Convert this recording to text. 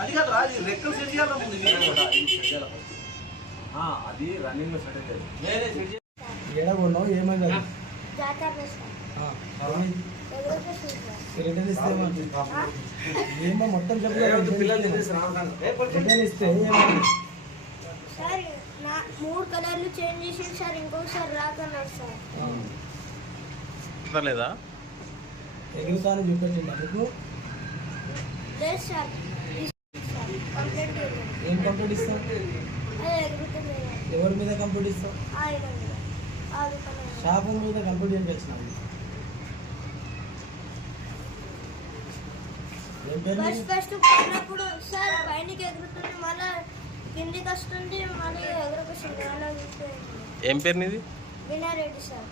అది కాదు రా, రెక్కలు సెట్ చేయాలి. అది రన్నింగ్ లో సెట్ అయ్యేది. ఏడగొన్నావు ఏమైంది? రిటర్న్ ఇస్తే ఏమో మొత్తం రిటర్న్ ఇస్తే సార్ 3 కలర్లు చేంజ్ చేసి సార్ ఇంకొకసారి రాకన్నారు సార్. లేదా ఎగురుతాను చూపెట్టింది అందుకు. లేదు సార్, కంప్లైంట్ ఏం కంప్లీట్ ఇస్తావు? ఎగురుతుంది. ఎవరి మీద కంప్లీట్ ఇస్తావు? షాపు మీద కంప్లీట్ చేయించినావు. ఫస్ట్ పోయినప్పుడు సార్ పైనకి ఎగురుతుంది, మళ్ళీ కిందికి వస్తుంది, మళ్ళీ ఎగురుకొస్తుంది. ఏం పేరు నీది? వినారెడ్డి సార్.